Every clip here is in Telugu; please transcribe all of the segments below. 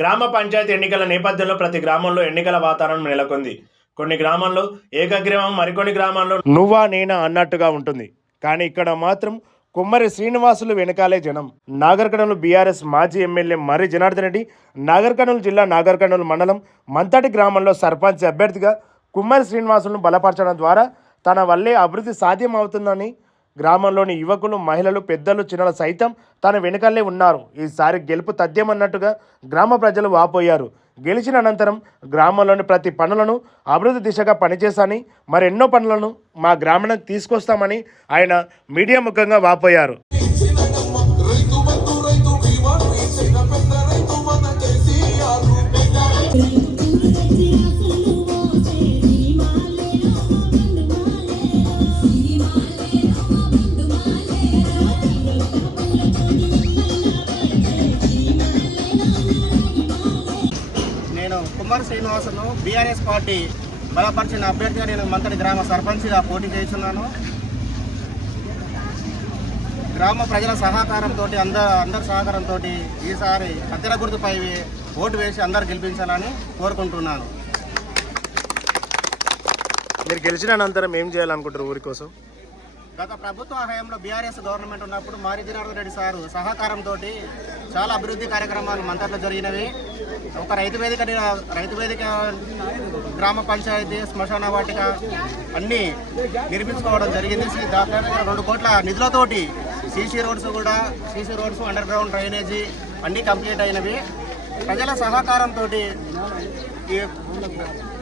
గ్రామ పంచాయతీ ఎన్నికల నేపథ్యంలో ప్రతి గ్రామంలో ఎన్నికల వాతావరణం నెలకొంది. కొన్ని గ్రామాల్లో ఏకగ్రీవం మరికొన్ని గ్రామాల్లో నువ్వా నేనా అన్నట్టుగా ఉంటుంది. కానీ ఇక్కడ మాత్రం కుమ్మరి శ్రీనివాసులు వెనకాలే జనం. నాగర్ కర్నూలు బీఆర్ఎస్ మాజీ ఎమ్మెల్యే మర్రి జనార్దన్ రెడ్డి నాగర్ కర్నూలు జిల్లా నాగర్ కర్నూలు మండలం మంతటి గ్రామంలో సర్పంచ్ అభ్యర్థిగా కుమ్మరి శ్రీనివాసులను బలపరచడం ద్వారా తన వల్లే అభివృద్ధి సాధ్యం అవుతుందని గ్రామంలోని యువకులు మహిళలు పెద్దలు చిన్నలు సైతం తన వెనుకల్లే ఉన్నారు. ఈసారి గెలుపు తథ్యమన్నట్టుగా గ్రామ ప్రజలు వాపోయారు. గెలిచిన అనంతరం గ్రామంలోని ప్రతి పనులను అభివృద్ధి దిశగా పనిచేశాని మరెన్నో పనులను మా గ్రామానికి తీసుకొస్తామని ఆయన మీడియా ముఖంగా వాపోయారు. కుమార్ శ్రీనివాసను బీఆర్ఎస్ పార్టీ బలపరిచిన అభ్యర్థిగా నేను మంతటి గ్రామ సర్పంచ్గా పోటీ చేస్తున్నాను. గ్రామ ప్రజల సహకారంతో అందరు అందరి సహకారంతో ఈసారి కత్తెర గుర్తుపై ఓటు వేసి అందరు గెలిపించాలని కోరుకుంటున్నాను. మీరు గెలిచిన అనంతరం ఏం చేయాలనుకుంటారు ఊరి కోసం? గత ప్రభుత్వ హయాంలో బీఆర్ఎస్ గవర్నమెంట్ ఉన్నప్పుడు మారి జనార్దన్ రెడ్డి సారు సహకారంతో చాలా అభివృద్ధి కార్యక్రమాలు మంతట్లో జరిగినవి. ఒక రైతు వేదిక రైతు వేదిక గ్రామ పంచాయతీ శ్మశాన వాటిక అన్నీ నిర్మించుకోవడం జరిగింది. సి- దాదాపు రెండు కోట్ల నిధులతోటి సీసీ రోడ్స్ కూడా CC roads underground drainage అన్నీ కంప్లీట్ అయినవి. ప్రజల సహకారంతో ఈ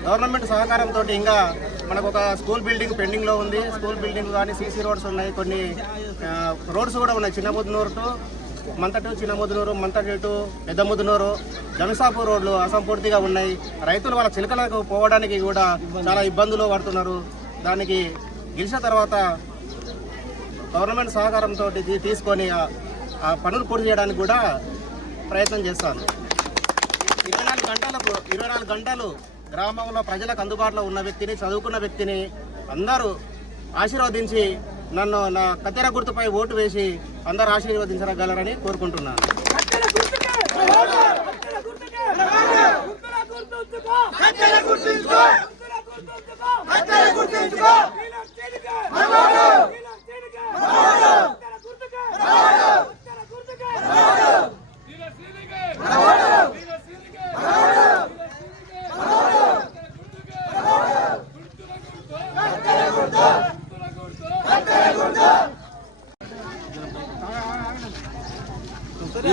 గవర్నమెంట్ సహకారంతో ఇంకా మనకు ఒక స్కూల్ బిల్డింగ్ పెండింగ్లో ఉంది. స్కూల్ బిల్డింగ్ కానీ సీసీ రోడ్స్ ఉన్నాయి. కొన్ని రోడ్స్ కూడా ఉన్నాయి. చిన్న ముద్దునూరు టు మంతటు చిన్న ముదునూరు మంతటి టు పెద్ద ముద్దునూరు జమసాపూర్ రోడ్లు అసంపూర్తిగా ఉన్నాయి. రైతులు వాళ్ళ చిలకలకు పోవడానికి కూడా చాలా ఇబ్బందులు పడుతున్నారు. దానికి గెలిచిన తర్వాత గవర్నమెంట్ సహకారంతో తీసుకొని ఆ పనులు పూర్తి చేయడానికి కూడా ప్రయత్నం చేస్తాను. ఇరవై నాలుగు గంటలకు ఇరవై నాలుగు గంటలు గ్రామంలో ప్రజలకు అందుబాటులో ఉన్న వ్యక్తిని చదువుకున్న వ్యక్తిని అందరూ ఆశీర్వదించి నన్ను నా కత్తెర గుర్తుపై ఓటు వేసి అందరు ఆశీర్వదించగలరని కోరుకుంటున్నాను.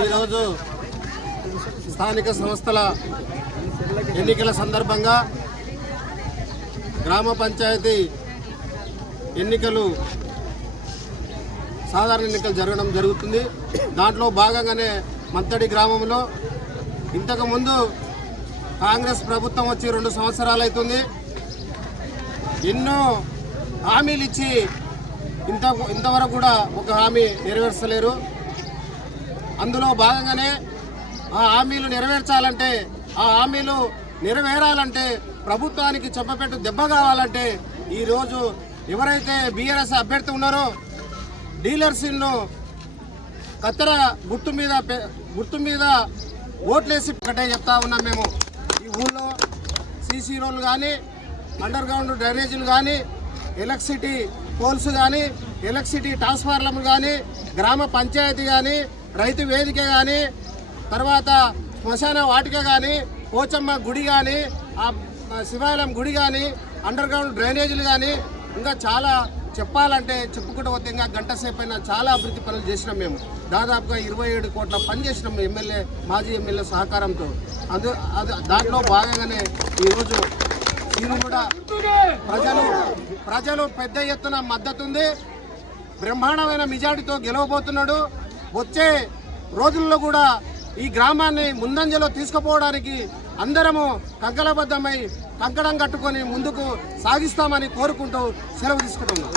ఈరోజు స్థానిక సంస్థల ఎన్నికల సందర్భంగా గ్రామ పంచాయతీ ఎన్నికలు సాధారణ ఎన్నికలు జరగడం జరుగుతుంది. దాంట్లో భాగంగానే మంతడి గ్రామంలో ఇంతకుముందు కాంగ్రెస్ ప్రభుత్వం వచ్చి రెండు సంవత్సరాలు అవుతుంది. ఎన్నో హామీలు ఇచ్చి ఇంత ఇంతవరకు కూడా ఒక హామీ నెరవేర్చలేరు. అందులో భాగంగానే ఆ హామీలు నెరవేర్చాలంటే ఆ హామీలు నెరవేరాలంటే ప్రభుత్వానికి చెప్పపెట్టు దెబ్బ కావాలంటే ఈరోజు ఎవరైతే బీఆర్ఎస్ అభ్యర్థి ఉన్నారో డీలర్స్ను కత్తెర గుర్తు మీద గుర్తు మీద ఓట్లేసి ఒకటే చెప్తా ఉన్నాం మేము. ఈ ఊళ్ళో సీసీ రోడ్లు కానీ అండర్ గ్రౌండ్ డ్రైనేజీలు కానీ ఎలక్ట్రిసిటీ పోల్స్ కానీ ఎలక్ట్రిసిటీ ట్రాన్స్ఫార్మర్లు కానీ గ్రామ పంచాయతీ కానీ రైతు వేదిక కానీ తర్వాత శ్మశాన వాటిక కానీ పోచమ్మ గుడి కానీ ఆ శివాలయం గుడి కానీ అండర్ గ్రౌండ్ డ్రైనేజీలు కానీ ఇంకా చాలా చెప్పాలంటే చెప్పుకుంటూ పోతే ఇంకా గంట సేపు అయినా చాలా అభివృద్ధి పనులు చేసినాం మేము. దాదాపుగా ఇరవై ఏడు కోట్ల పని చేసినాం ఎమ్మెల్యే మాజీ ఎమ్మెల్యే సహకారంతో. అందు అది దాంట్లో భాగంగానే ఈరోజు ఇది కూడా ప్రజలు ప్రజలు పెద్ద ఎత్తున మద్దతు ఉంది. బ్రహ్మాండమైన మెజార్టీతో గెలవబోతున్నాడు. వచ్చే రోజుల్లో కూడా ఈ గ్రామాన్ని ముందంజలో తీసుకుపోవడానికి అందరము కంకణబద్ధమై కంకణం కట్టుకొని ముందుకు సాగిస్తామని కోరుకుంటూ సెలవు తీసుకుంటున్నాం.